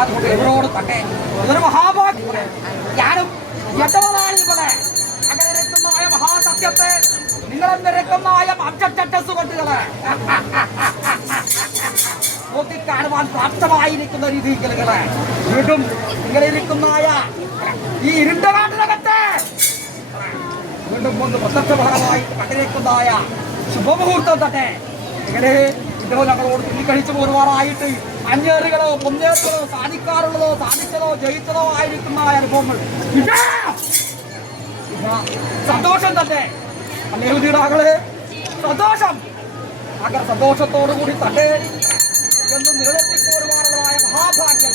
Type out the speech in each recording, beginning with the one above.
അതുകൊണ്ട് എവരോട് തട്ടെ ഇതൊരു മഹാഭാഗ്യം. ഞാനും യഥവനാളികളെ അങ്ങനെ രക്തമായ മഹാസത്യത്തെ നിങ്ങളെന്ത് രക്തമായ അബ്ജക്റ്റസുകൊണ്ടുകളെ നോക്കിക്കാണുവാൻ പ്രാപ്തമായിരിക്കുന്ന രീതികളെ വീണ്ടും ഇങ്ങനെ ഇരിക്കുന്നതായ ഈ ഇരുണ്ട നാട്ടിനകത്ത് വീണ്ടും ഒന്ന് പ്രത്യക്ഷഫലമായി കണ്ടിരിക്കുന്നതായ ശുഭമുഹൂർത്തം തന്നെ ഇങ്ങനെ ഇദ്ദേഹം ഞങ്ങളോട് തുള്ളിക്കഴിച്ചു പോരുവാറായിട്ട് അഞ്ഞേറുകളോ പൊന്നേറുകളോ സാധിക്കാറുള്ളതോ സാധിച്ചതോ ജയിച്ചതോ ആയിരിക്കുന്ന അനുഭവങ്ങൾ സന്തോഷം തന്നെ അല്ലേഹുദീടാകളെ സന്തോഷം അങ്ങനെ സന്തോഷത്തോടു കൂടി തന്നെ എന്നും നിലനിർത്തിപ്പോരുവാനുള്ളതായ മഹാഭാഗ്യം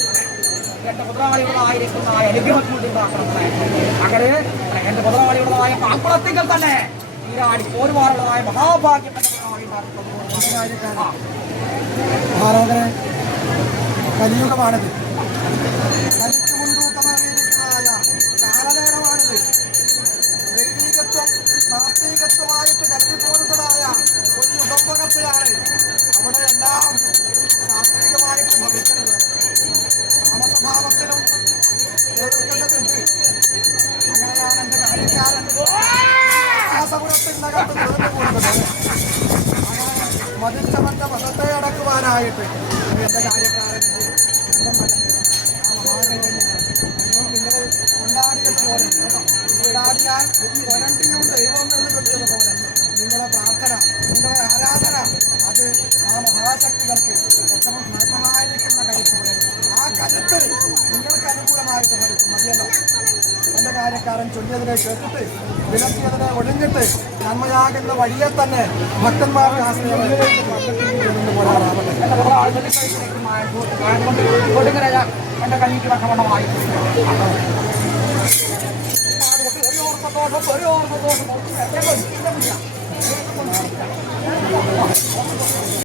എന്റെ മുതലാളികളായിരിക്കുന്ന അനുഗ്രഹം കൊണ്ടുണ്ടാക്കണമേ. അങ്ങനെ എന്റെ മുതലാളികളായ പാക്കുളത്തികൾ തന്നെ നീരാടി പോരുവാനുള്ളതായ മഹാഭാഗ്യം എന്റെ ആരാധന കലിയുഗമാണിത്. കലിക്ക് മുൻതൂക്കമായിരിക്കുന്നതായ കാലനേരമാണിത്. ദൈവീകത്വം നാസ്തികത്വമായിട്ട് കരുതിപ്പോരുന്നതായ ഒരു യുഗപ്പകർച്ചയാണ്. അവിടെ എല്ലാം നാസ്തികമായിട്ട് ഭവിക്കുന്നത്. താമസഭാവത്തിനും എതിർക്കേണ്ടതുണ്ട്. അങ്ങനെയാണ് എൻ്റെ കാര്യക്കാരൻ ആസപുരത്തിനകത്ത് നിറഞ്ഞു പോകുന്നത്. മതിച്ചവന്റെ മതത്തെ അടക്കുവാനായിട്ട് എൻ്റെ കാര്യക്കാരനുണ്ട്. എൻ്റെ നിങ്ങൾ കൊണ്ടാടിയതുപോലെ കൊണ്ടാടിയാൽ വരണ്ടിയും ദൈവം എന്ന് കിട്ടിയതുപോലെ നിങ്ങളുടെ പ്രാർത്ഥന, നിങ്ങളുടെ ആരാധന അത് ആ മഹാശക്തികൾക്ക് ഏറ്റവും നഗ്നമായിരിക്കുന്ന കരുത്ത് ആ കരുത്ത് നിങ്ങൾക്ക് അനുകൂലമായിട്ട് ഭരിക്കും. മതിയല്ലോ. എൻ്റെ കാര്യക്കാരൻ ചൊല്ലിയതിനെ കേട്ടിട്ട് വിലക്കിയതിനെ ഒഴിഞ്ഞിട്ട് നന്മയാകുന്ന വഴിയെ തന്നെ ഭക്തന്മാരുടെ ആശ്രയം എന്റെ കഞ്ഞിക്ക് ഭക്ഷണമായി സന്തോഷം